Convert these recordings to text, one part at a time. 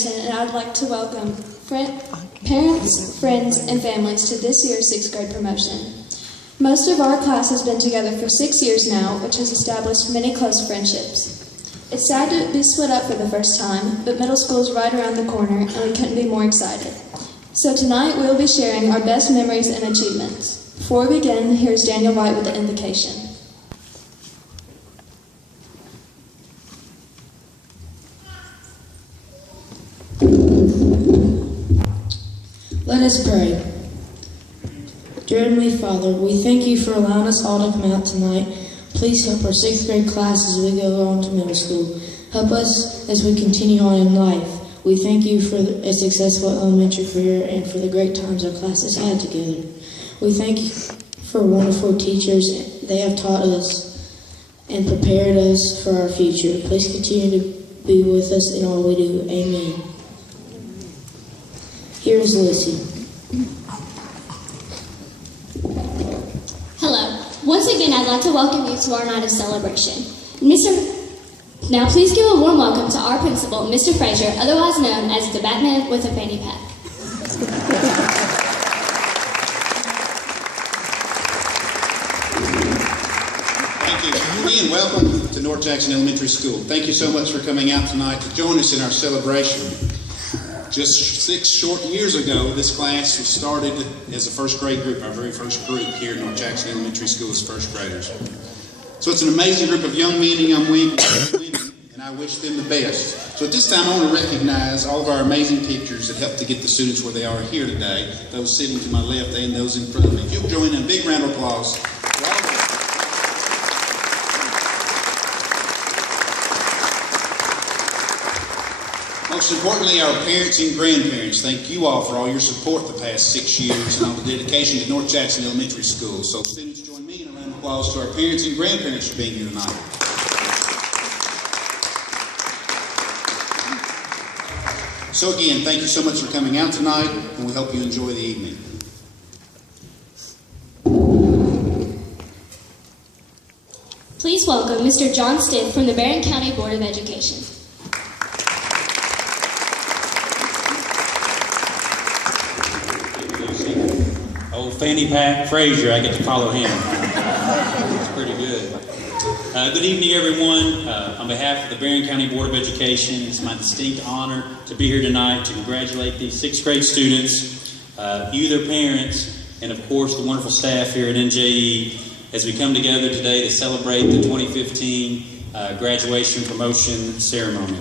And I would like to welcome parents, friends, and families to this year's 6th grade promotion. Most of our class has been together for 6 years now, which has established many close friendships. It's sad to be split up for the first time, but middle school is right around the corner and we couldn't be more excited. So tonight we will be sharing our best memories and achievements. Before we begin, here's Daniel Wright with the invocation. Let us pray. Dear Heavenly Father, we thank you for allowing us all to come out tonight. Please help our 6th grade class as we go on to middle school. Help us as we continue on in life. We thank you for a successful elementary career and for the great times our class has had together. We thank you for wonderful teachers. They have taught us and prepared us for our future. Please continue to be with us in all we do. Amen. Here is Lucy. Hello. Once again, I'd like to welcome you to our night of celebration. Now please give a warm welcome to our principal, Mr. Frazier, otherwise known as the Batman with a fanny pack. Thank you. Again, welcome to North Jackson Elementary School. Thank you so much for coming out tonight to join us in our celebration. Just 6 short years ago, this class was started as a first grade group, our very first group here at North Jackson Elementary School as first graders. So it's an amazing group of young men and young women, and I wish them the best. So at this time, I want to recognize all of our amazing teachers that helped to get the students where they are here today, those sitting to my left and those in front of me. If you'll join in a big round of applause. Most importantly, our parents and grandparents, thank you all for all your support the past 6 years and all the dedication to North Jackson Elementary School. So students, join me in a round of applause to our parents and grandparents for being here tonight. So again, thank you so much for coming out tonight, and we hope you enjoy the evening. Please welcome Mr. John Stiff from the Barron County Board of Education. Old Fanny Pat Frazier, I get to follow him. It's pretty good. Good evening, everyone. On behalf of the Barron County Board of Education, it's my distinct honor to be here tonight to congratulate these 6th grade students, you, their parents, and of course the wonderful staff here at NJE as we come together today to celebrate the 2015 graduation promotion ceremony.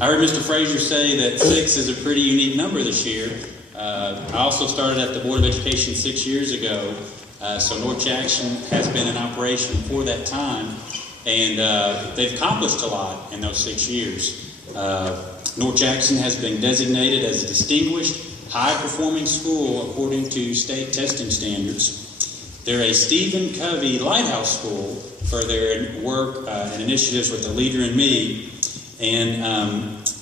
I heard Mr. Frazier say that 6 is a pretty unique number this year. I also started at the Board of Education 6 years ago, so North Jackson has been in operation for that time, and they've accomplished a lot in those 6 years. North Jackson has been designated as a distinguished, high-performing school according to state testing standards. They're a Stephen Covey Lighthouse School for their work and initiatives with the Leader in Me, and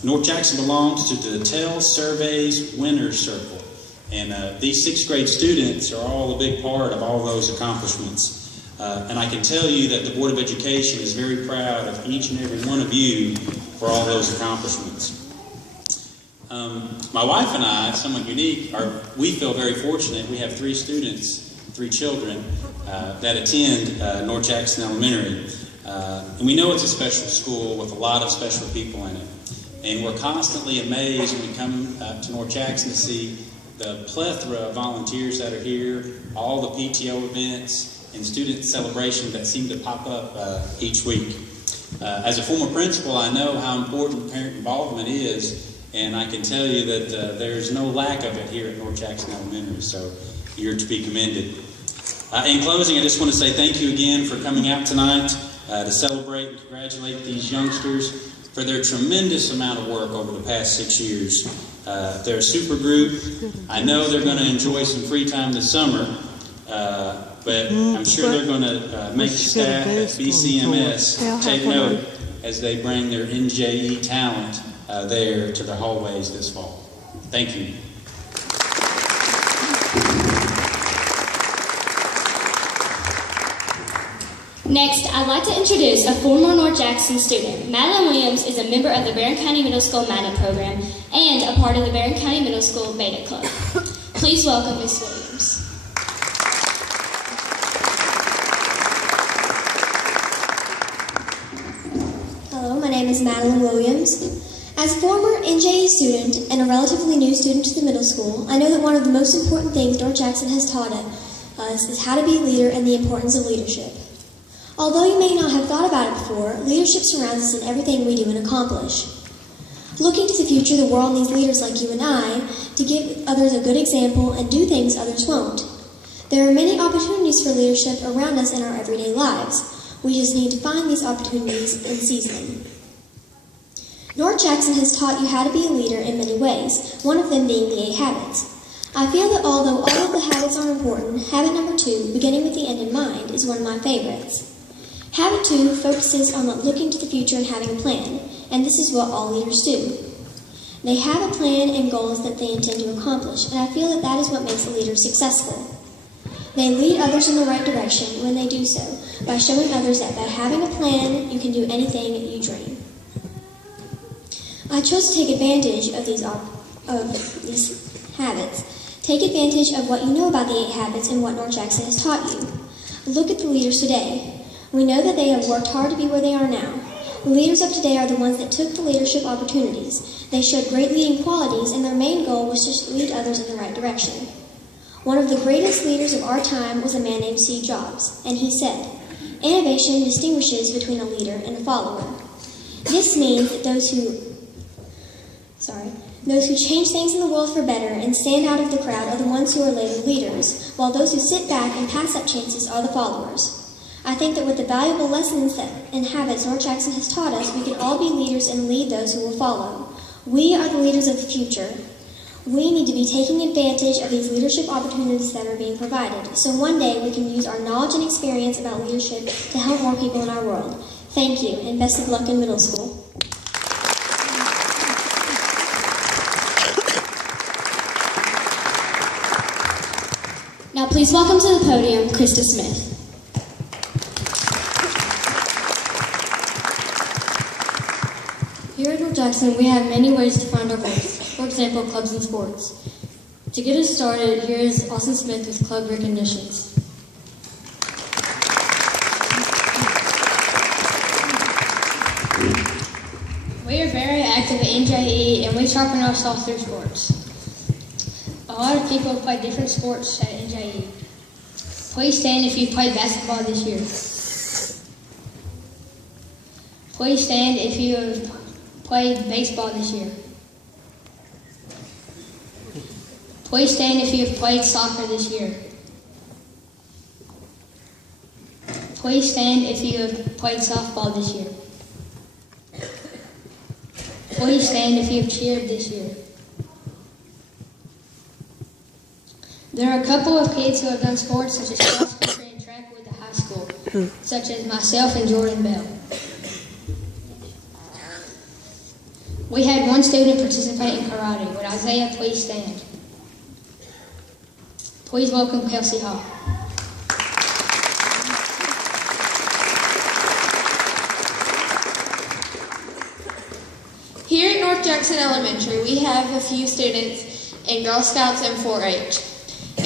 North Jackson belongs to the Tell Surveys Winners Circle, and these 6th grade students are all a big part of all those accomplishments. And I can tell you that the Board of Education is very proud of each and every one of you for all those accomplishments. My wife and I, somewhat unique, we feel very fortunate. We have 3 students, 3 children that attend North Jackson Elementary. And we know it's a special school with a lot of special people in it. And we're constantly amazed when we come to North Jackson to see the plethora of volunteers that are here, all the PTO events and student celebrations that seem to pop up each week. As a former principal, I know how important parent involvement is, and I can tell you that there's no lack of it here at North Jackson Elementary, so you're to be commended. In closing, I just want to say thank you again for coming out tonight to celebrate and congratulate these youngsters for their tremendous amount of work over the past 6 years. They're a super group. I know they're going to enjoy some free time this summer, but I'm sure they're going to make the staff at BCMS take note as they bring their NJE talent there to the hallways this fall. Thank you. Next, I'd like to introduce a former North Jackson student. Madeline Williams is a member of the Barron County Middle School Madden program and a part of the Barron County Middle School Beta Club. Please welcome Ms. Williams. Hello, my name is Madeline Williams. As a former NJE student and a relatively new student to the middle school, I know that one of the most important things North Jackson has taught us is how to be a leader and the importance of leadership. Although you may not have thought about it before, leadership surrounds us in everything we do and accomplish. Looking to the future, the world needs leaders like you and I to give others a good example and do things others won't. There are many opportunities for leadership around us in our everyday lives. We just need to find these opportunities and seize them. North Jackson has taught you how to be a leader in many ways, one of them being the 8 habits. I feel that although all of the habits are important, habit number 2, beginning with the end in mind, is one of my favorites. Habit 2 focuses on looking to the future and having a plan, and this is what all leaders do. They have a plan and goals that they intend to accomplish, and I feel that that is what makes a leader successful. They lead others in the right direction when they do so, by showing others that by having a plan, you can do anything you dream. I chose to take advantage of these habits. Take advantage of what you know about the 8 habits and what North Jackson has taught you. Look at the leaders today. We know that they have worked hard to be where they are now. The leaders of today are the ones that took the leadership opportunities. They showed great leading qualities, and their main goal was to lead others in the right direction. One of the greatest leaders of our time was a man named Steve Jobs, and he said, "Innovation distinguishes between a leader and a follower." This means that those who change things in the world for better and stand out of the crowd are the ones who are labeled leaders, while those who sit back and pass up chances are the followers. I think that with the valuable lessons and habits North Jackson has taught us, we can all be leaders and lead those who will follow. We are the leaders of the future. We need to be taking advantage of these leadership opportunities that are being provided, so one day we can use our knowledge and experience about leadership to help more people in our world. Thank you, and best of luck in middle school. Now please welcome to the podium, Krista Smith. Here at North Jackson, we have many ways to find our voice. For example, clubs and sports. To get us started, here is Austin Smith with club recognitions. We are very active at NJE and we sharpen our saw through sports. A lot of people play different sports at NJE. Please stand if you played basketball this year. Please stand if you have played baseball this year. Please stand if you have played soccer this year. Please stand if you have played softball this year. Please stand if you have cheered this year. There are a couple of kids who have done sports such as cross country and track with the high school, such as myself and Jordan Bell. We had one student participate in karate. Would Isaiah please stand? Please welcome Kelsey Hall. Here at North Jackson Elementary, we have a few students in Girl Scouts and 4-H.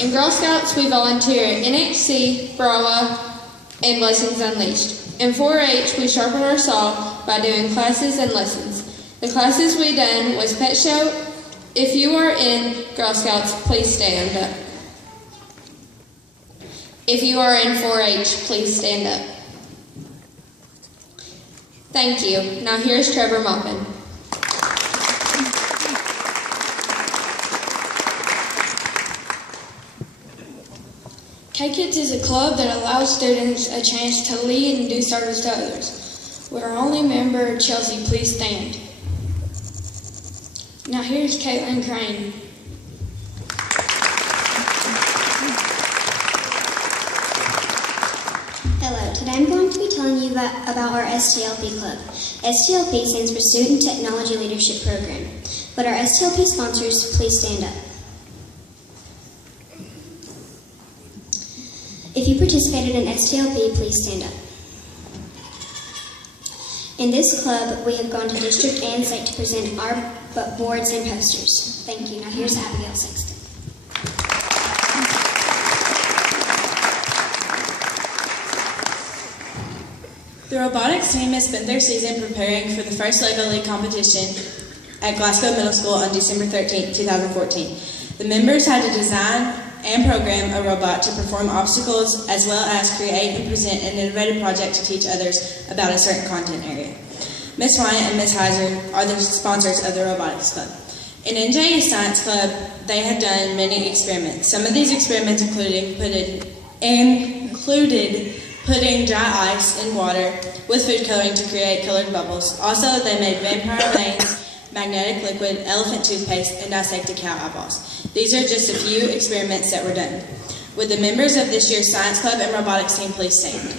In Girl Scouts, we volunteer at NHC, Brava, and Blessings Unleashed. In 4-H, we sharpen our saw by doing classes and lessons. The classes we done was pet show. If you are in Girl Scouts, please stand up. If you are in 4-H, please stand up. Thank you. Now here's Trevor Moppin. K-Kids is a club that allows students a chance to lead and do service to others. With our only member, Chelsea, please stand. Now here's Caitlin Crane. Hello, today I'm going to be telling you about our STLP club. STLP stands for Student Technology Leadership Program. But our STLP sponsors, please stand up. If you participated in STLP, please stand up. In this club, we have gone to district and state to present our boards and posters. Thank you. Now here's Abigail Sexton. The robotics team has spent their season preparing for the first LEGO League competition at Glasgow Middle School on December 13, 2014. The members had to design and program a robot to perform obstacles as well as create and present an innovative project to teach others about a certain content area. Ms. Wyatt and Ms. Heiser are the sponsors of the Robotics Club. In NJE Science Club, they have done many experiments. Some of these experiments included putting dry ice in water with food coloring to create colored bubbles. Also, they made vampire lanes, magnetic liquid, elephant toothpaste, and dissected cow eyeballs. These are just a few experiments that were done. Would the members of this year's Science Club and Robotics team please stand?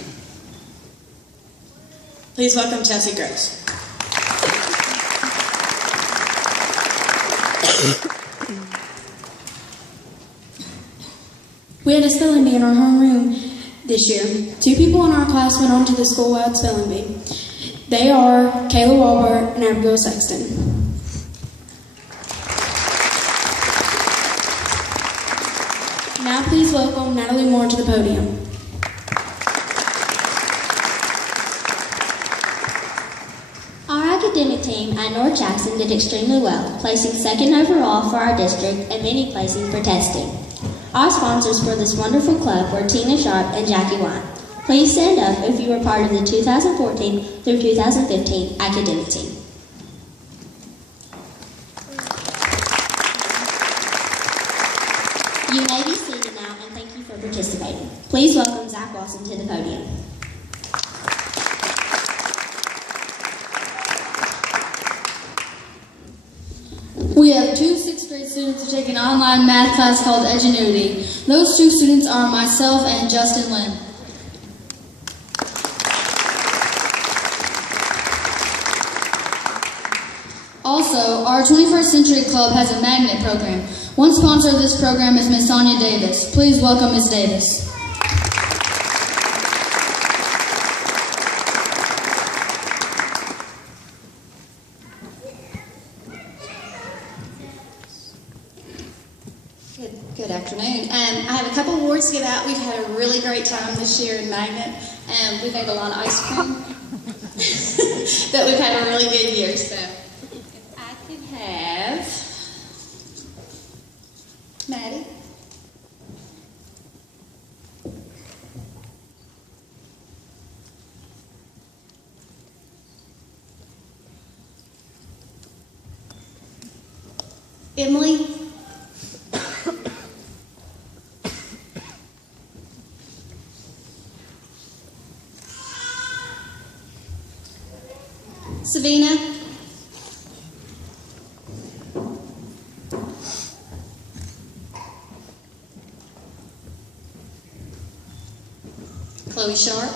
Please welcome Chelsea Gross. We had a spelling bee in our homeroom this year. 2 people in our class went on to the school-wide spelling bee. They are Kayla Walbert and Abigail Sexton. Now please welcome Natalie Moore to the podium. Our academic team at North Jackson did extremely well, placing 2nd overall for our district and many placing for testing. Our sponsors for this wonderful club were Tina Sharp and Jackie White. Please stand up if you were part of the 2014 through 2015 academic team. You may be seated now, and thank you for participating. Please welcome Zach Wilson to the podium. We have 2 6th grade students who take an online math class called Edgenuity. Those 2 students are myself and Justin Lynn. Also, our Our 21st Century Club has a magnet program. One sponsor of this program is Ms. Sonia Davis. Please welcome Ms. Davis. Good afternoon. I have a couple awards to give out. We've had a really great time this year in Magnet. We've ate a lot of ice cream. But we've had a really good year. So if I could have Maddie. Emily. Savina. Chloe Sharp.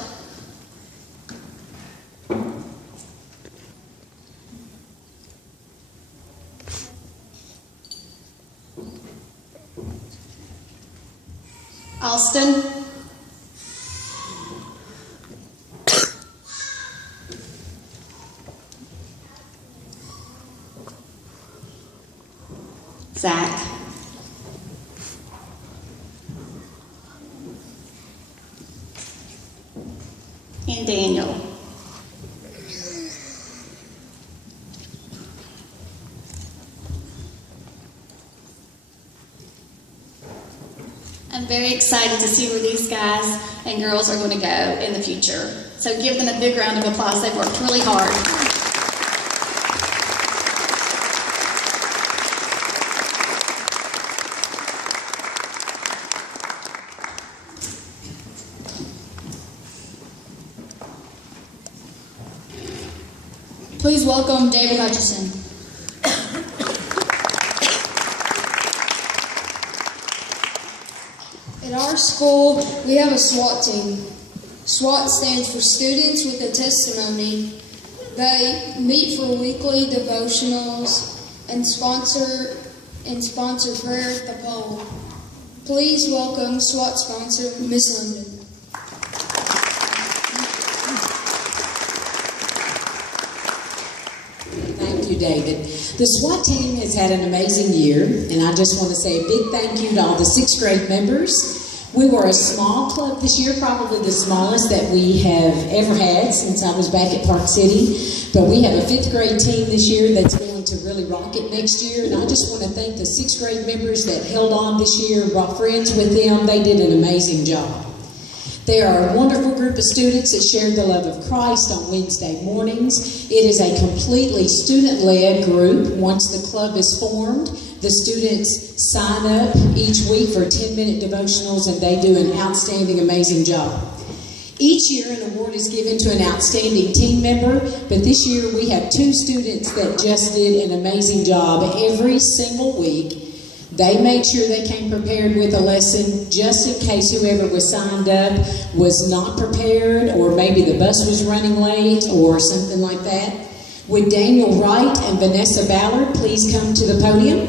Austin. Zach. And Daniel. I'm very excited to see where these guys and girls are going to go in the future. So give them a big round of applause. They've worked really hard. Please welcome David Hutchison. At our school, we have a SWAT team. SWAT stands for Students with a Testimony. They meet for weekly devotionals and sponsor prayer at the pole. Please welcome SWAT sponsor, Miss Linden. David. The SWAT team has had an amazing year, and I just want to say a big thank you to all the 6th grade members. We were a small club this year, probably the smallest that we have ever had since I was back at Park City, but we have a 5th grade team this year that's going to really rock it next year, and I just want to thank the 6th grade members that held on this year and brought friends with them. They did an amazing job. They are a wonderful group of students that shared the love of Christ on Wednesday mornings. It is a completely student-led group. Once the club is formed, the students sign up each week for 10-minute devotionals, and they do an outstanding, amazing job. Each year, an award is given to an outstanding team member, but this year we have 2 students that just did an amazing job every single week. They made sure they came prepared with a lesson just in case whoever was signed up was not prepared, or maybe the bus was running late or something like that. Would Daniel Wright and Vanessa Ballard please come to the podium?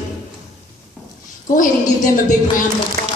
Go ahead and give them a big round of applause.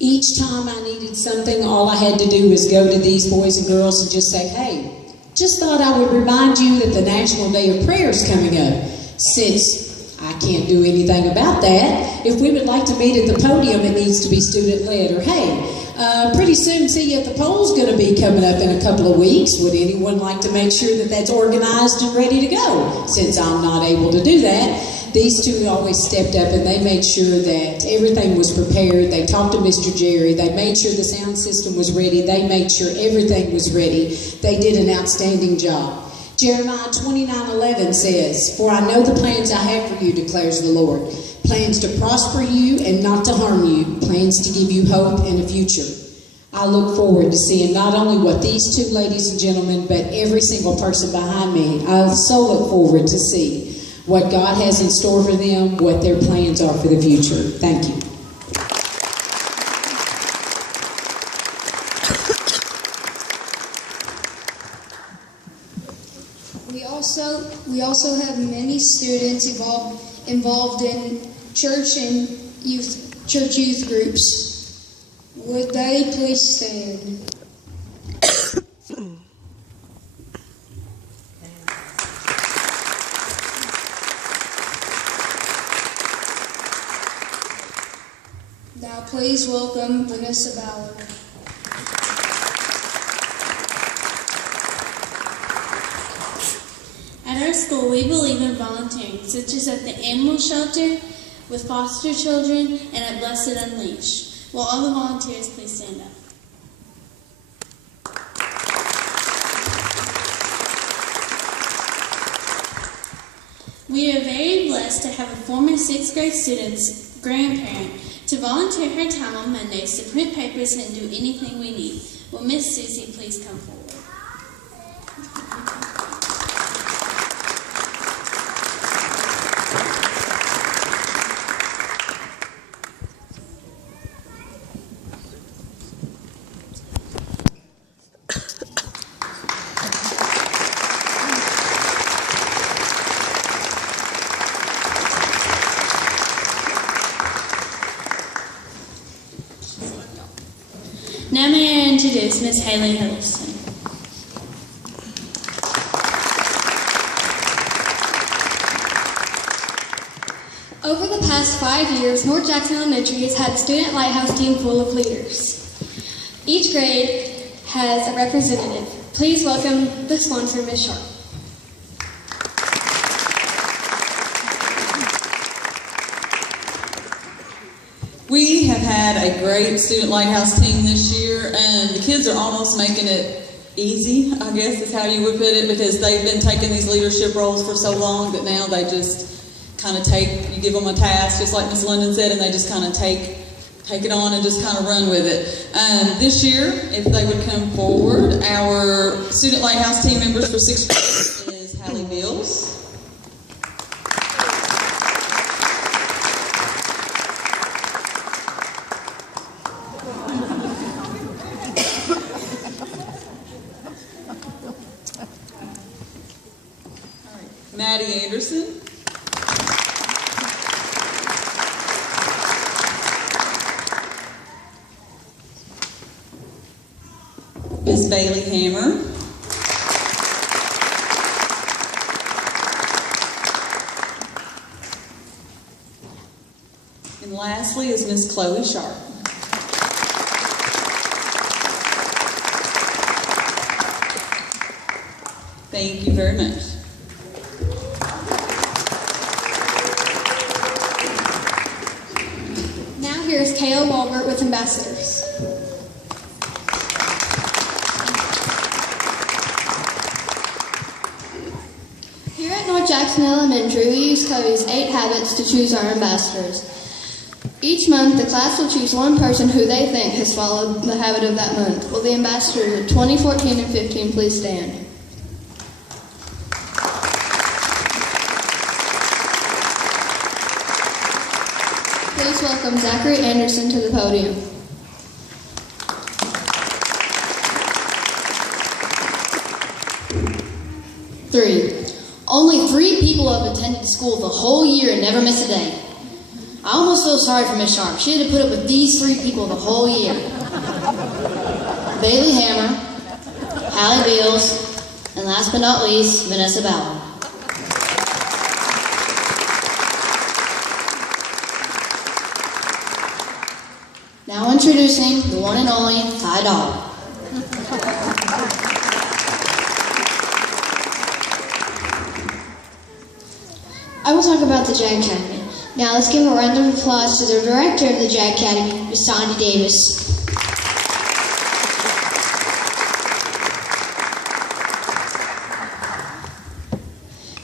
Each time I needed something, all I had to do was go to these boys and girls and just say, hey, just thought I would remind you that the National Day of Prayer is coming up. Since I can't do anything about that, if we would like to meet at the podium, it needs to be student-led. Or, hey, pretty soon, see you at the poll's going to be coming up in a couple of weeks. Would anyone like to make sure that that's organized and ready to go? Since I'm not able to do that, these 2 always stepped up and they made sure that everything was prepared. They talked to Mr. Jerry. They made sure the sound system was ready. They made sure everything was ready. They did an outstanding job. Jeremiah 29:11 says, "For I know the plans I have for you, declares the Lord. Plans to prosper you and not to harm you. Plans to give you hope and a future." I look forward to seeing not only what these 2 ladies and gentlemen, but every single person behind me, I so look forward to see what God has in store for them, what their plans are for the future. Thank you. We also have many students involved in church and youth groups. Would they please stand? Now please welcome Vanessa Ballard. At our school, we believe in volunteering, such as at the animal shelter, with foster children, and at Blessed Unleash. Will all the volunteers please stand up? We are very blessed to have a former 6th grade student's grandparent to volunteer her time on Mondays to print papers and do anything we need. Will Miss Susie please come forward? Now may I introduce Miss Haley Hiddleston. Over the past 5 years, North Jackson Elementary has had a student lighthouse team full of leaders. Each grade has a representative. Please welcome the sponsor, Ms. Sharp. We have had a great student lighthouse team this year, and the kids are almost making it easy, I guess is how you would put it, because they've been taking these leadership roles for so long that now they just kind of you give them a task, just like Ms. London said, and they just kind of take it on and just kind of run with it. This year, if they would come forward, our student lighthouse team members for 6th grade is Hallie Bills. Maddie Anderson. Miss Bailey Hammer. And lastly is Miss Chloe Sharp. Thank you very much. Now here's Kayla Walbert with ambassadors. Here at North Jackson Elementary, we use Covey's 8 habits to choose our ambassadors. Each month, the class will choose one person who they think has followed the habit of that month. Will the ambassadors of 2014 and 15 please stand? Please welcome Zachary Anderson to the podium. Only 3 people have attended school the whole year and never missed a day. I almost feel sorry for Miss Sharp. She had to put up with these 3 people the whole year. Bailey Hammer, Hallie Beals, and last but not least, Vanessa Ballard. Now introducing the one and only Ty Doll. I will talk about the JAG Academy. Now let's give a round of applause to the director of the JAG Academy, Ms. Sandy Davis.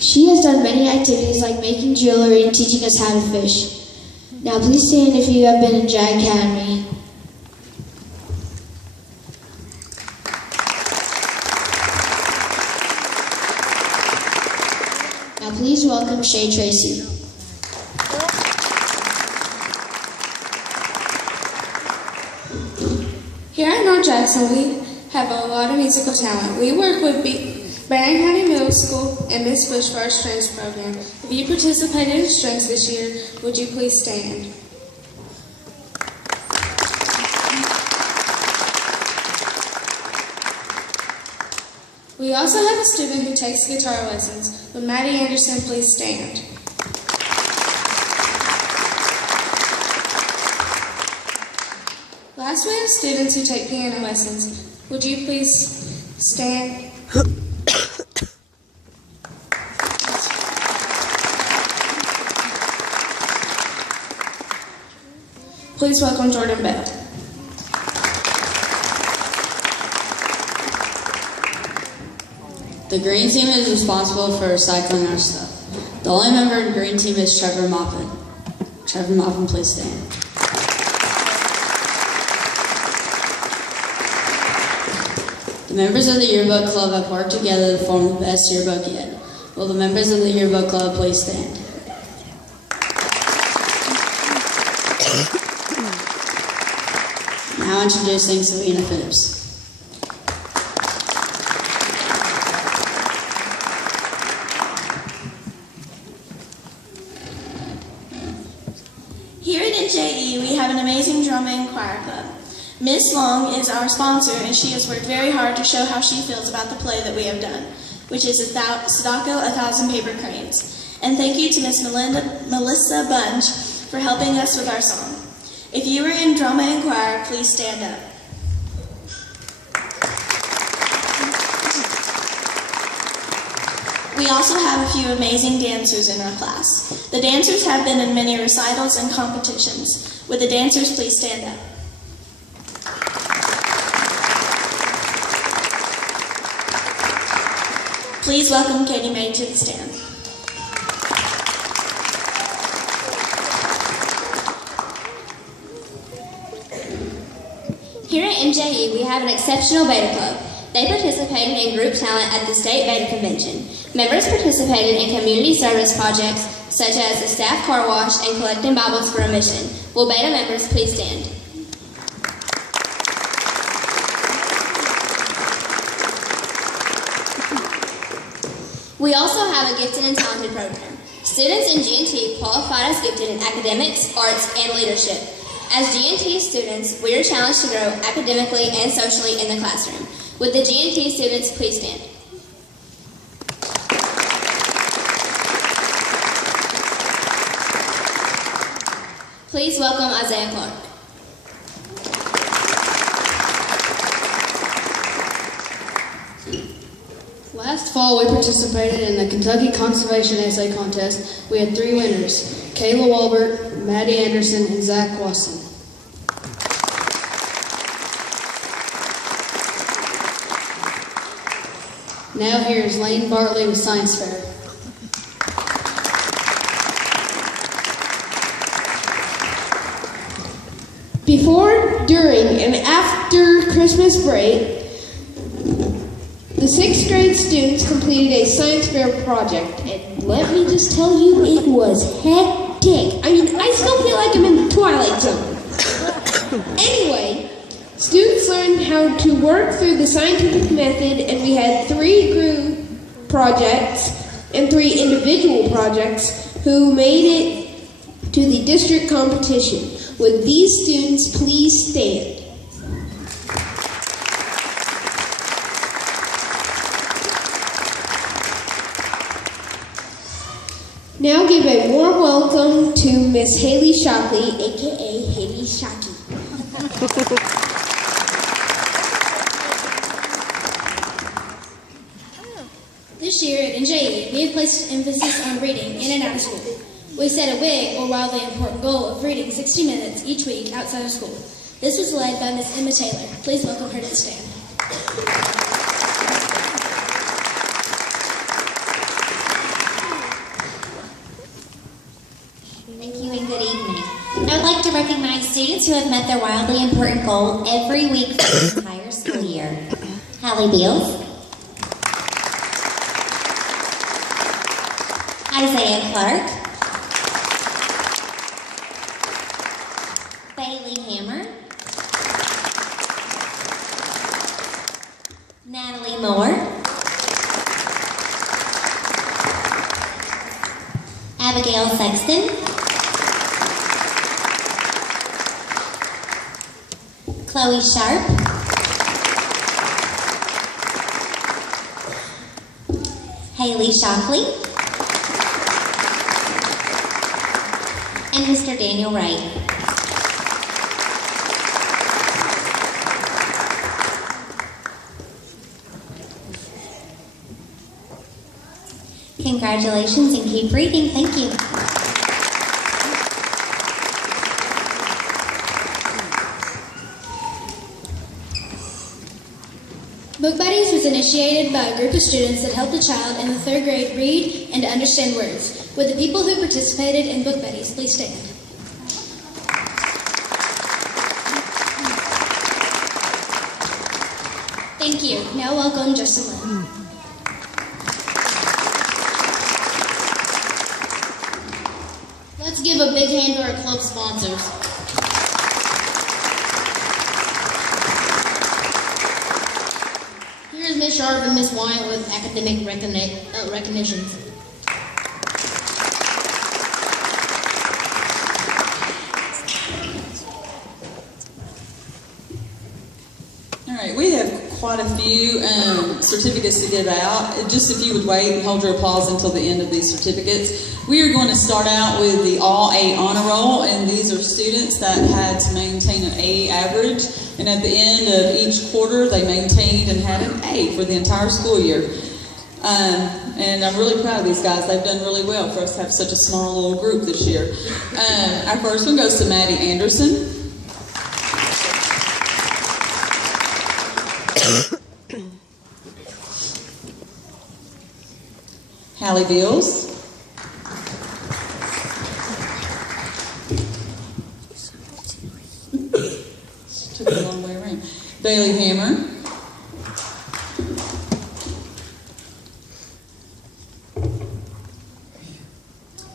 She has done many activities like making jewelry and teaching us how to fish. Now please stand if you have been in JAG Academy. Now please welcome Crochet Tracy. Here at North Jackson, we have a lot of musical talent. We work with Barron County Middle School and Miss Bush for our strengths program. If you participated in strengths this year, would you please stand? We also have a student who takes guitar lessons. Would Maddie Anderson please stand? Last, we have students who take piano lessons. Would you please stand? Please welcome Jordan Bell. The green team is responsible for recycling our stuff. The only member in the green team is Trevor Moppin. Trevor Moppin, please stand. The members of the yearbook club have worked together to form the best yearbook yet. Will the members of the yearbook club please stand? Now introducing Savina Phipps. Here at NJE, we have an amazing drama and choir club. Miss Long is our sponsor, and she has worked very hard to show how she feels about the play that we have done, which is Sadako, 1,000 Paper Cranes. And thank you to Miss Melissa Bunch for helping us with our song. If you were in drama and choir, please stand up. We also have a few amazing dancers in our class. The dancers have been in many recitals and competitions. Would the dancers please stand up? Please welcome Katie May to the stand. Here at NJE, we have an exceptional beta club. They participated in group talent at the State Beta Convention. Members participated in community service projects such as the staff car wash and collecting Bibles for a mission. Will beta members please stand? We also have a gifted and talented program. Students in G&T qualified as gifted in academics, arts, and leadership. As G&T students, we are challenged to grow academically and socially in the classroom. Would the G&T students please stand? Please welcome Isaiah Clark. Last fall, we participated in the Kentucky Conservation Essay Contest. We had 3 winners: Kayla Walbert, Maddie Anderson, and Zach Watson. Now here is Lane Bartley with Science Fair. Before, during, and after Christmas break, the 6th grade students completed a science fair project, and let me just tell you, it was hectic. I mean, I still feel like I'm in the Twilight Zone. Anyway, students learned how to work through the scientific method, and we had 3 group projects and 3 individual projects who made it to the district competition. Would these students please stand? Now give a warm welcome to Miss Haley Shockley, aka Haley Shockey. This year at NJE, we have placed emphasis on reading in and out of school. We set a big or wildly important goal of reading 60 minutes each week outside of school. This was led by Miss Emma Taylor. Please welcome her to the stand. Thank you and good evening. I would like to recognize students who have met their wildly important goal every week for the entire school year. Hallie Beals, Isaiah Clark, Bailey Hammer, Natalie Moore, Abigail Sexton, Chloe Sharp, Haley Shockley, and Mr. Daniel Wright. Congratulations and keep reading. Thank you. Book Buddies was initiated by a group of students that helped a child in the 3rd grade read and to understand words. Would the people who participated in Book Buddies please stand? Thank you. Now welcome Justin Lynn. Let's give a big hand to our club sponsors. Here's Miss Sharp and Miss Wyatt with academic recognitions. All right, we have quite a few certificates to give out. Just if you would wait and hold your applause until the end of these certificates. We are going to start out with the All A Honor Roll, and these are students that had to maintain an A average, and at the end of each quarter, they maintained and had an A for the entire school year. And I'm really proud of these guys. They've done really well for us to have such a small little group this year. Our first one goes to Maddie Anderson. Hallie Beals. Took it a long way around. Bailey Hammer.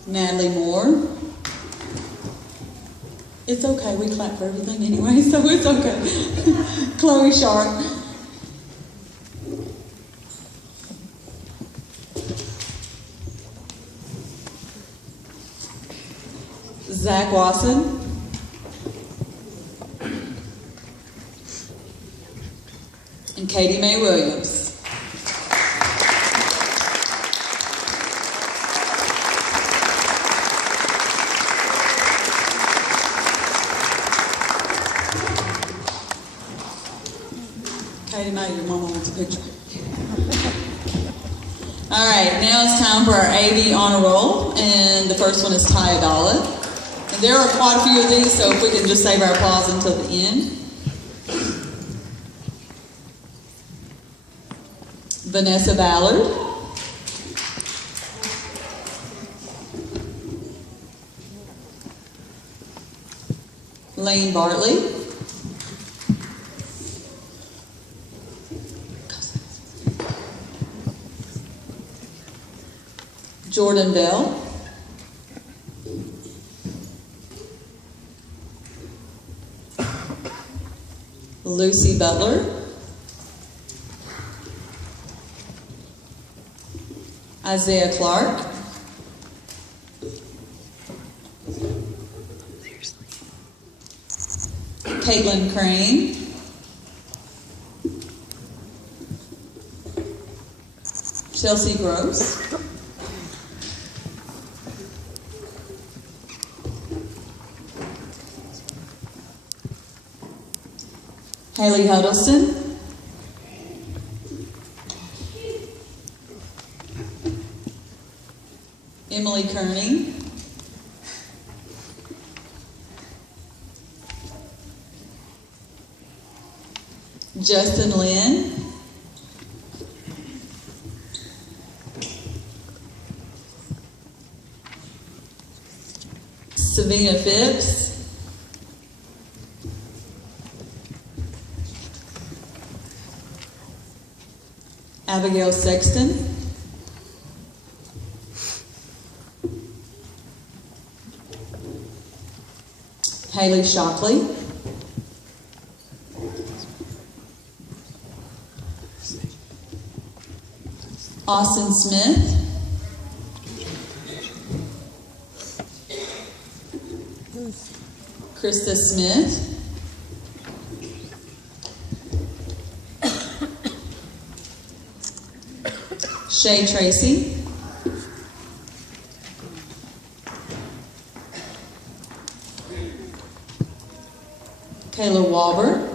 Natalie Moore. It's okay, we clap for everything anyway, so it's okay. Chloe Sharp. Zach Wasson. And Katie Mae Williams. Katie Mae, your mama wants a picture. All right, now it's time for our AV honor roll, and the first one is Ty Adala. And there are quite a few of these, so if we can just save our applause until the end. Vanessa Ballard. Lane Bartley. Jordan Bell. Lucy Butler. Isaiah Clark. Caitlin Crane. Chelsea Gross. Haley Huddleston. Emily Kearney. Justin Lynn. Savina Phipps. Abigail Sexton. Haley Shockley, Austin Smith, Krista Smith, Shay Tracy, Kayla Walbert,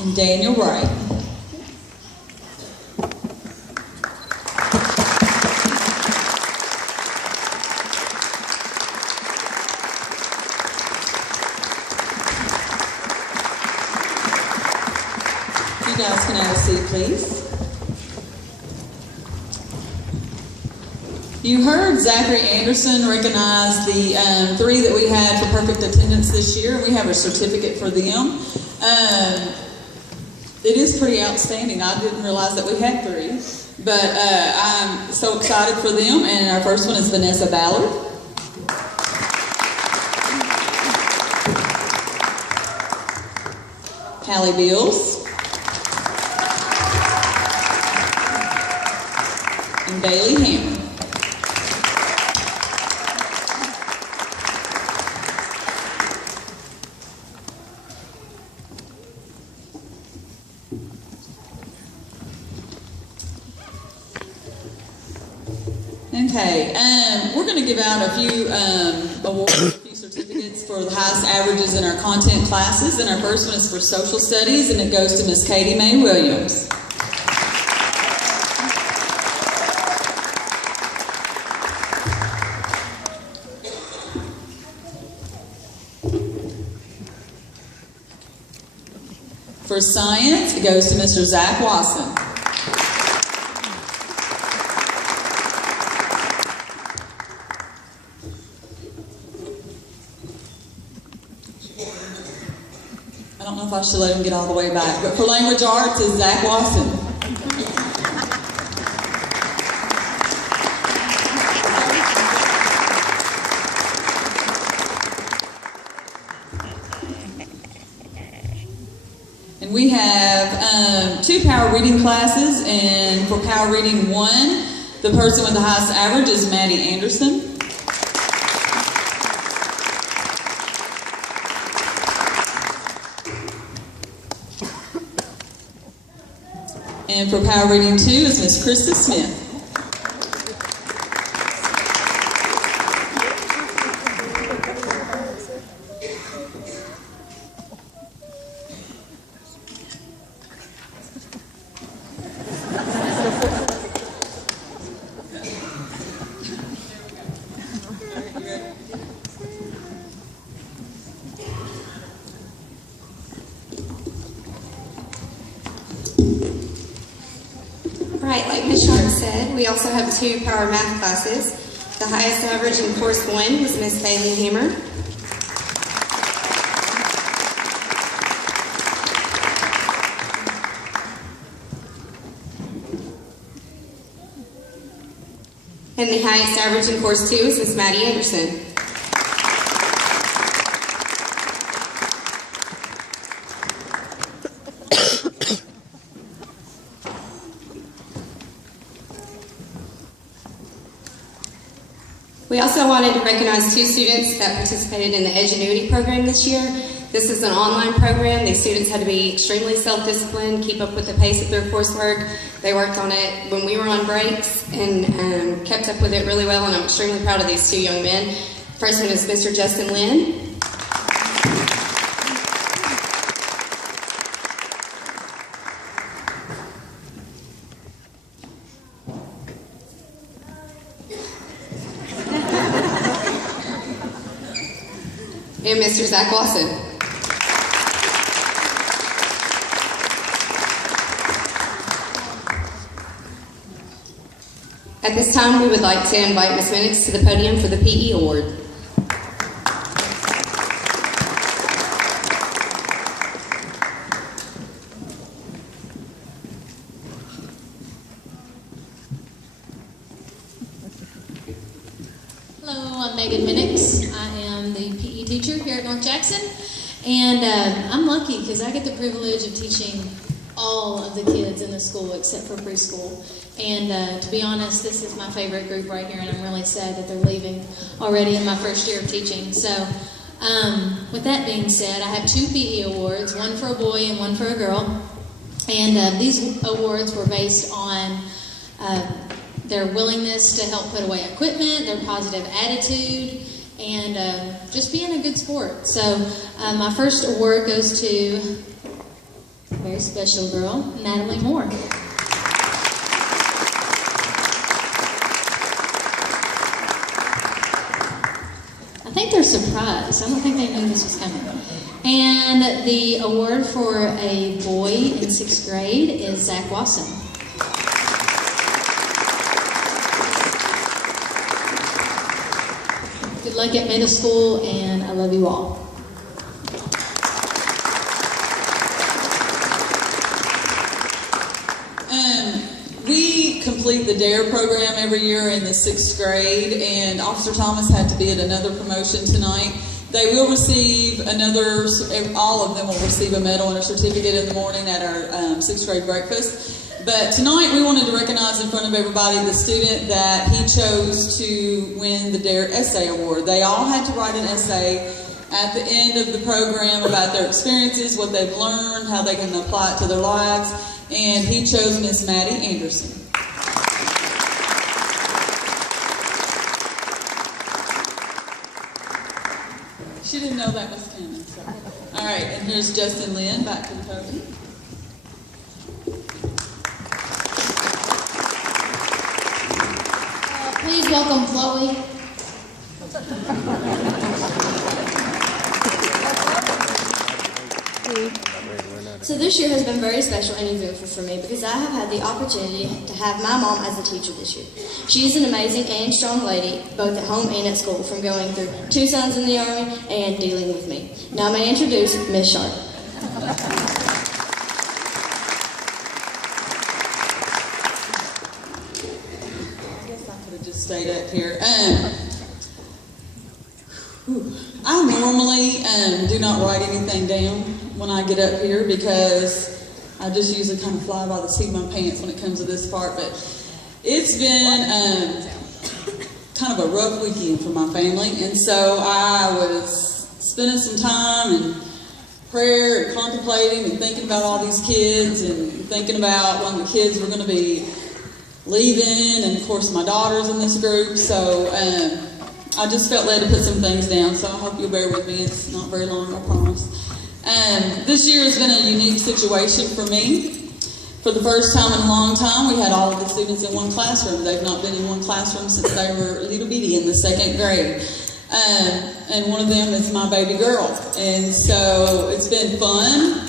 and Daniel Wright. You guys can have a seat, please. You heard Zachary Anderson recognize the 3 that we had for perfect attendance this year, and we have a certificate for them. It is pretty outstanding. I didn't realize that we had 3, but I'm so excited for them. And our first one is Vanessa Ballard. Hallie Bills. And Bailey Hammond. Okay, we're going to give out a few awards, a few certificates for the highest averages in our content classes, and our first one is for social studies, and it goes to Miss Katie Mae Williams. For science, it goes to Mr. Zach Watson. I don't know if I should let him get all the way back, but for language arts is Zach Watson. And we have 2 power reading classes, and for power reading 1, the person with the highest average is Maddie Anderson. And for power reading 2 is Miss Krista Smith. Right, like Ms. Sharp said, we also have 2 power math classes. The highest average in course 1 was Miss Bailey Hammer. And the highest average in course 2 is Miss Maddie Anderson. We also wanted to recognize 2 students that participated in the NJE program this year. This is an online program. These students had to be extremely self-disciplined, keep up with the pace of their coursework. They worked on it when we were on breaks and kept up with it really well, and I'm extremely proud of these 2 young men. First one is Mr. Justin Lynn. And Mr. Zach Lawson. At this time, we would like to invite Ms. Minix to the podium for the PE Award. Hello, I'm Megan Minix. I am the PE teacher here at North Jackson, and I'm lucky because I get the privilege of teaching all of the kids in the school except for preschool. And to be honest, this is my favorite group right here, and I'm really sad that they're leaving already in my first year of teaching. So with that being said, I have 2 PE awards, one for a boy and one for a girl. And these awards were based on their willingness to help put away equipment, their positive attitude, and just being a good sport. So my first award goes to a very special girl, Natalie Moore. I think they're surprised. I don't think they knew this was coming. And the award for a boy in 6th grade is Zach Wasson. Good luck at middle school, and I love you all. We complete the DARE program every year in the 6th grade, and Officer Thomas had to be at another promotion tonight. They will receive all of them will receive a medal and a certificate in the morning at our 6th grade breakfast. But tonight we wanted to recognize in front of everybody the student that he chose to win the DARE Essay Award. They all had to write an essay at the end of the program about their experiences, what they've learned, how they can apply it to their lives, and he chose Miss Maddie Anderson. She didn't know that was coming. So. All right, and here's Justin Lynn back to the podium. Please welcome Chloe. So this year has been very special and eventful for me because I have had the opportunity to have my mom as a teacher this year. She is an amazing and strong lady, both at home and at school, from going through 2 sons in the Army and dealing with me. Now may I introduce Miss Sharp. Stayed up here. I normally do not write anything down when I get up here because I just usually kind of fly by the seat of my pants when it comes to this part. But it's been kind of a rough weekend for my family, and so I was spending some time in prayer and contemplating and thinking about all these kids and thinking about when the kids were going to be leaving, and of course my daughter's in this group, so I just felt led to put some things down, so I hope you'll bear with me. It's not very long, I promise. This year has been a unique situation for me. For the first time in a long time, we had all of the students in one classroom. They've not been in one classroom since they were little bitty in the 2nd grade. And one of them is my baby girl. And so it's been fun,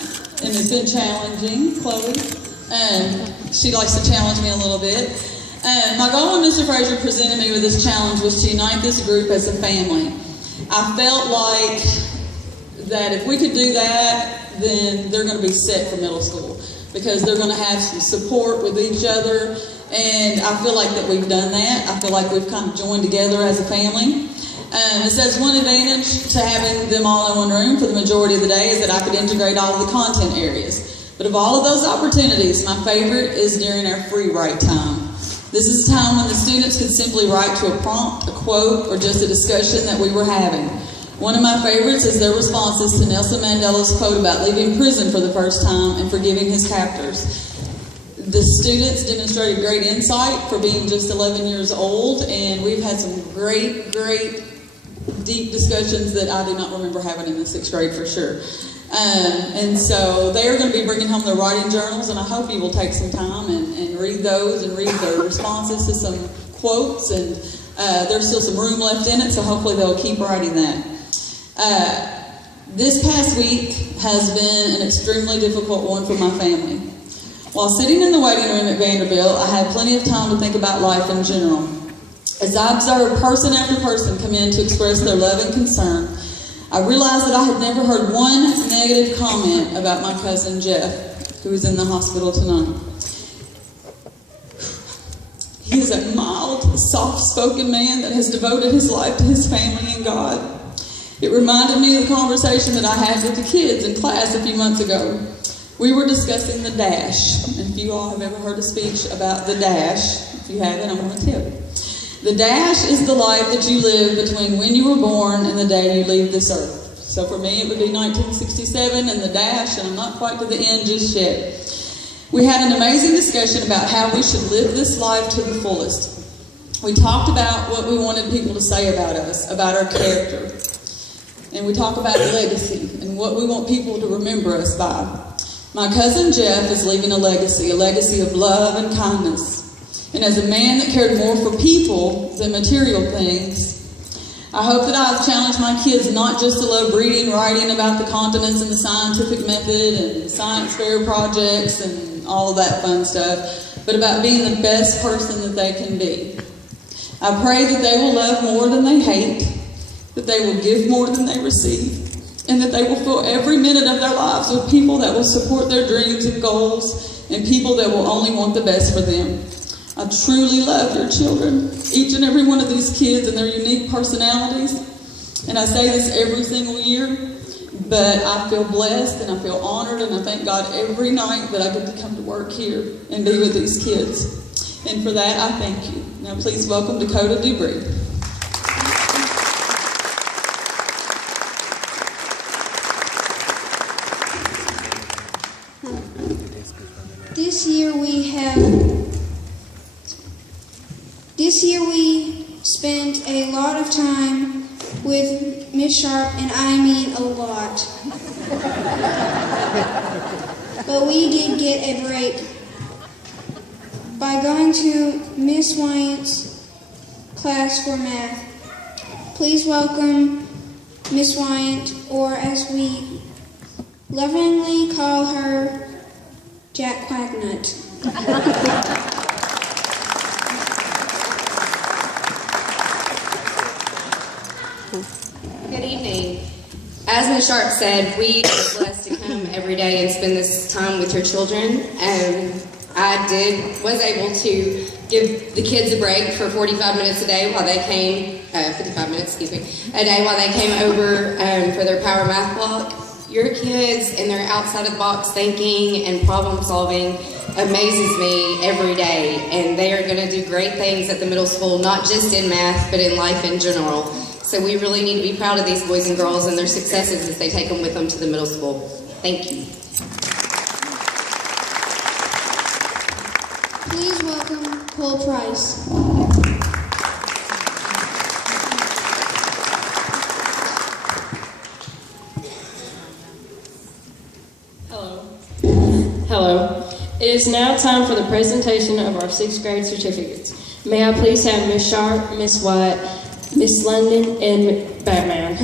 and it's been challenging, Chloe. She likes to challenge me a little bit. My goal when Mr. Frazier presented me with this challenge was to unite this group as a family. I felt like that if we could do that, then they're going to be set for middle school because they're going to have some support with each other, and I feel like that we've done that. I feel like we've kind of joined together as a family. It says one advantage to having them all in one room for the majority of the day is that I could integrate all of the content areas. But of all of those opportunities, my favorite is during our free write time. This is a time when the students could simply write to a prompt, a quote, or just a discussion that we were having. One of my favorites is their responses to Nelson Mandela's quote about leaving prison for the first time and forgiving his captors. The students demonstrated great insight for being just 11 years old, and we've had some great, deep discussions that I do not remember having in the 6th grade for sure. And so they are going to be bringing home their writing journals, and I hope you will take some time and read those and read their responses to some quotes, and there's still some room left in it, so hopefully they'll keep writing that. This past week has been an extremely difficult one for my family. While sitting in the waiting room at Vanderbilt, I had plenty of time to think about life in general. As I observed person after person come in to express their love and concern, I realized that I had never heard one negative comment about my cousin Jeff, who is in the hospital tonight. He is a mild, soft-spoken man that has devoted his life to his family and God. It reminded me of the conversation that I had with the kids in class a few months ago. We were discussing the dash, and if you all have ever heard a speech about the dash, if you haven't, I want to tell you. The dash is the life that you live between when you were born and the day you leave this earth. So for me, it would be 1967 and the dash, and I'm not quite to the end just yet. We had an amazing discussion about how we should live this life to the fullest. We talked about what we wanted people to say about us, about our character. And we talk about legacy and what we want people to remember us by. My cousin Jeff is leaving a legacy of love and kindness. And as a man that cared more for people than material things, I hope that I've challenged my kids not just to love reading, writing about the continents and the scientific method and science fair projects and all of that fun stuff, but about being the best person that they can be. I pray that they will love more than they hate, that they will give more than they receive, and that they will fill every minute of their lives with people that will support their dreams and goals and people that will only want the best for them. I truly love your children, each and every one of these kids and their unique personalities. And I say this every single year, but I feel blessed and I feel honored, and I thank God every night that I get to come to work here and be with these kids. And for that, I thank you. Now please welcome Dakota Dubry. This year we spent a lot of time with Miss Sharp, and I mean a lot. But we did get a break by going to Miss Wyant's class for math. Please welcome Miss Wyant, or as we lovingly call her, Jack Quagnut. Good evening. As Ms. Sharp said, we are blessed to come every day and spend this time with your children. I was able to give the kids a break for 45 minutes a day while they came, 55 minutes, excuse me, a day while they came over for their Power Math block. Your kids and their outside of the box thinking and problem solving amazes me every day, and they are going to do great things at the middle school, not just in math, but in life in general. So we really need to be proud of these boys and girls and their successes as they take them with them to the middle school. Thank you. Please welcome Cole Price. Hello. It is now time for the presentation of our 6th grade certificates. May I please have Miss Sharp, Miss White, Miss London, and Batman.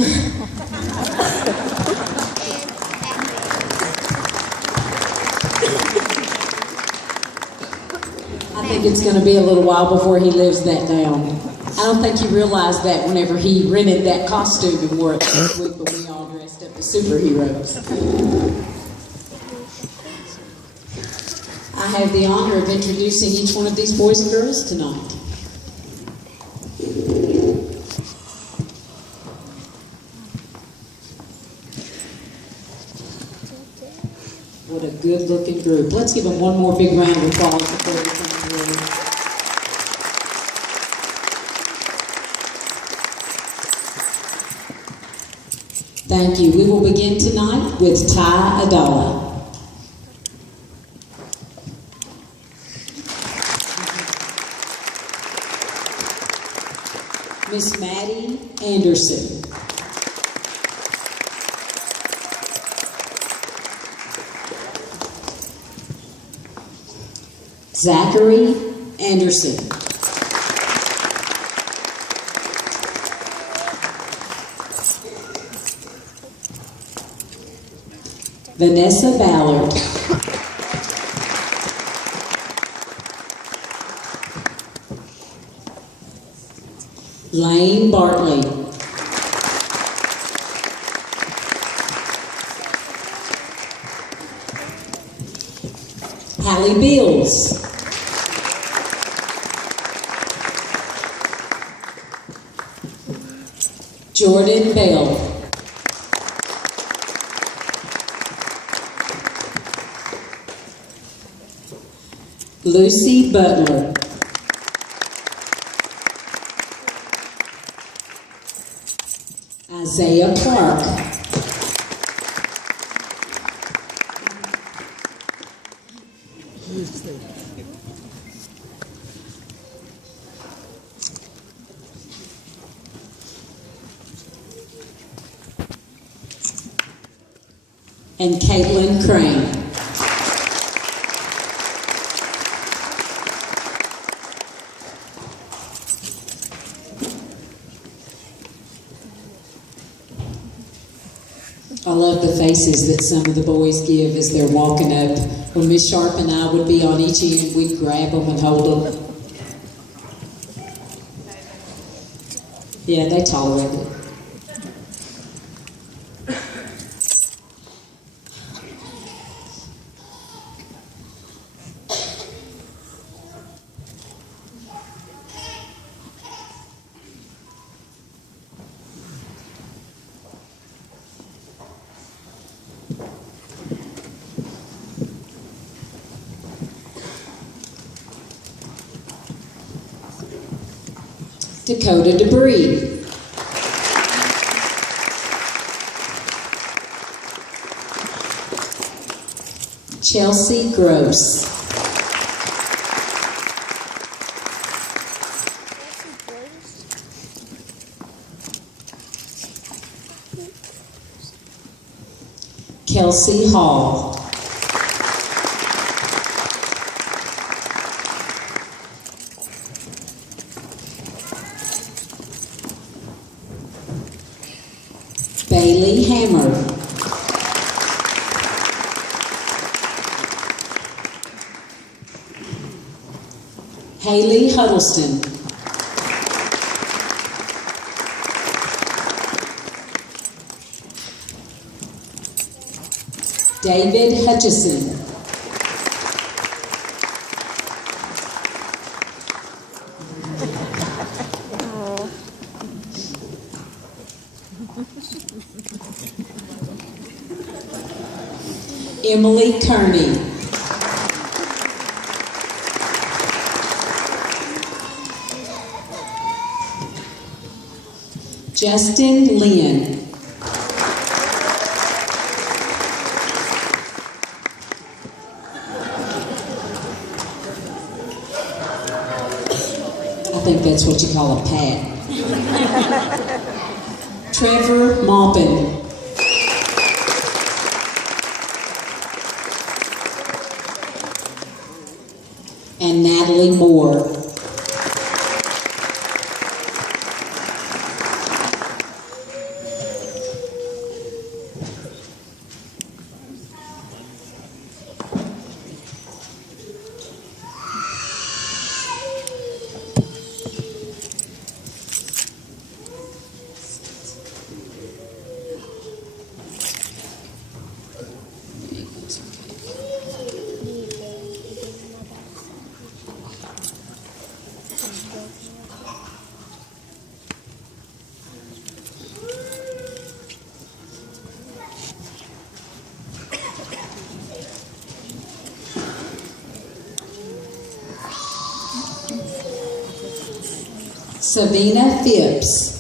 I think it's going to be a little while before he lives that down. I don't think he realized that whenever he rented that costume and wore it this week, but we all dressed up as superheroes. I have the honor of introducing each one of these boys and girls tonight. What a good-looking group. Let's give them one more big round of applause before we come through. Thank you. We will begin tonight with Ty Adala. Miss Maddie Anderson. Zachary Anderson. Vanessa Ballard. Lane Bartley. Hallie Bills. Jordan Bell. Lucy Butler. Isaiah Clark. And Caitlin Crane. I love the faces that some of the boys give as they're walking up. When Miss Sharp and I would be on each end, we'd grab them and hold them. Yeah, they tolerate it. Dakota Debris. Chelsea Gross. Kelsey Hall. Bailey Hammer. Haley Huddleston. David Hutchison. Emily Kearney. Justin Lynn. I think that's what you call a pat. Trevor Maupin. And Natalie Moore. Savina Phipps.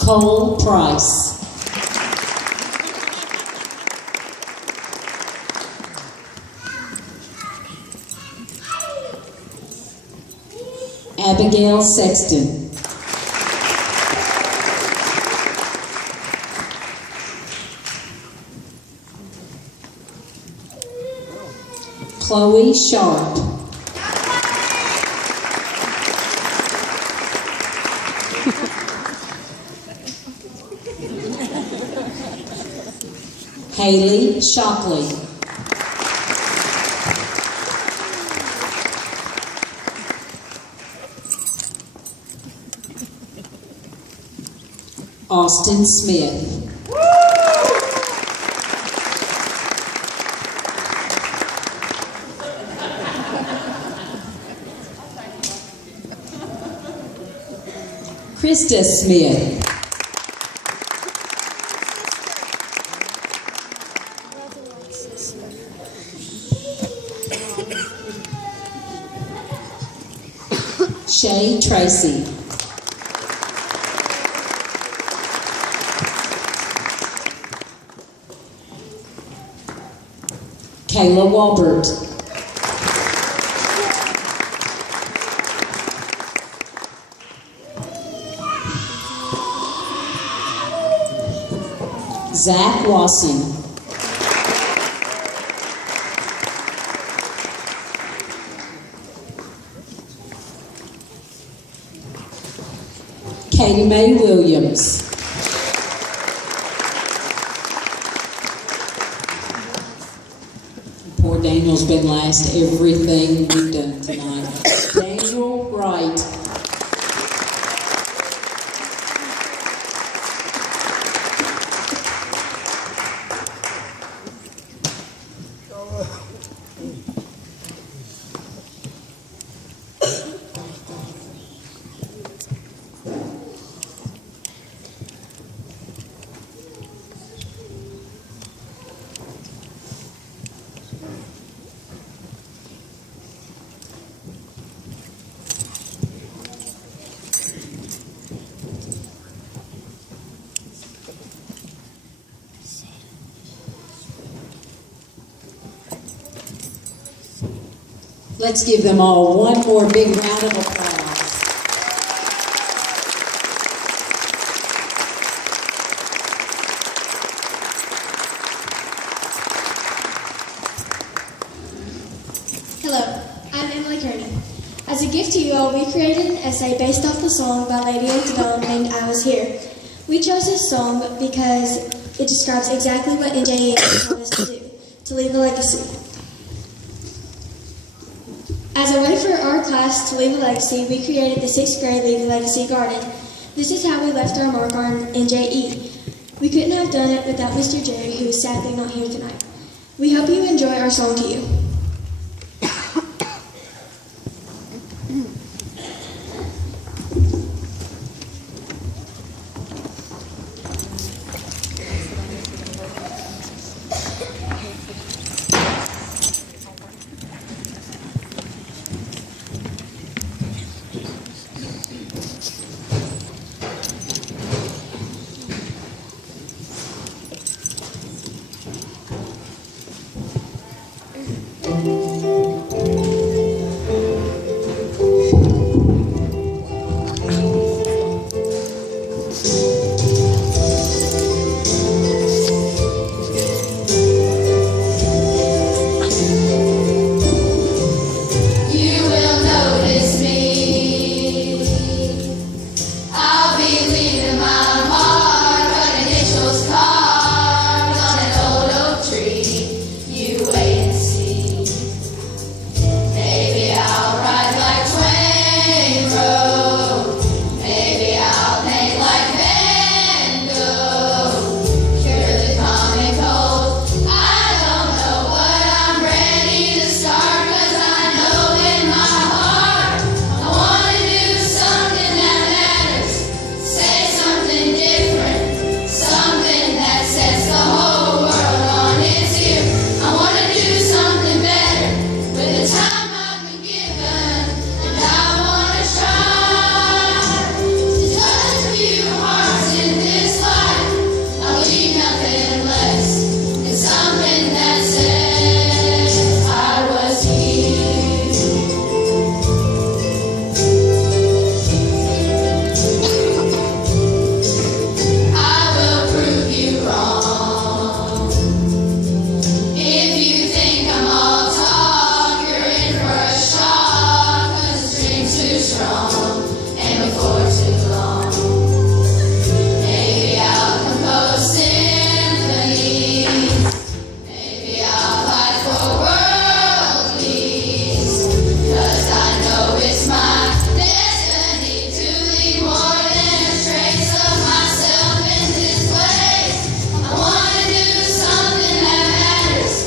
Cole Price. Abigail Sexton. Chloe Sharp. Haley Shockley. Austin Smith. Krista Smith. Shay Tracy. Kayla Walbert. Zach Wasson. Katie Mae Williams. Poor Daniel's been last everything we've done tonight. Daniel Wright. Let's give them all one more big round of applause. Hello, I'm Emily Kearney. As a gift to you all, we created an essay based off the song by Lady Antebellum named I Was Here. We chose this song because it describes exactly what NJE has taught us to do, to leave a legacy. As a way for our class to leave a legacy, we created the 6th grade Leave a Legacy Garden. This is how we left our mark on NJE. We couldn't have done it without Mr. Jerry, who is sadly not here tonight. We hope you enjoy our song to you.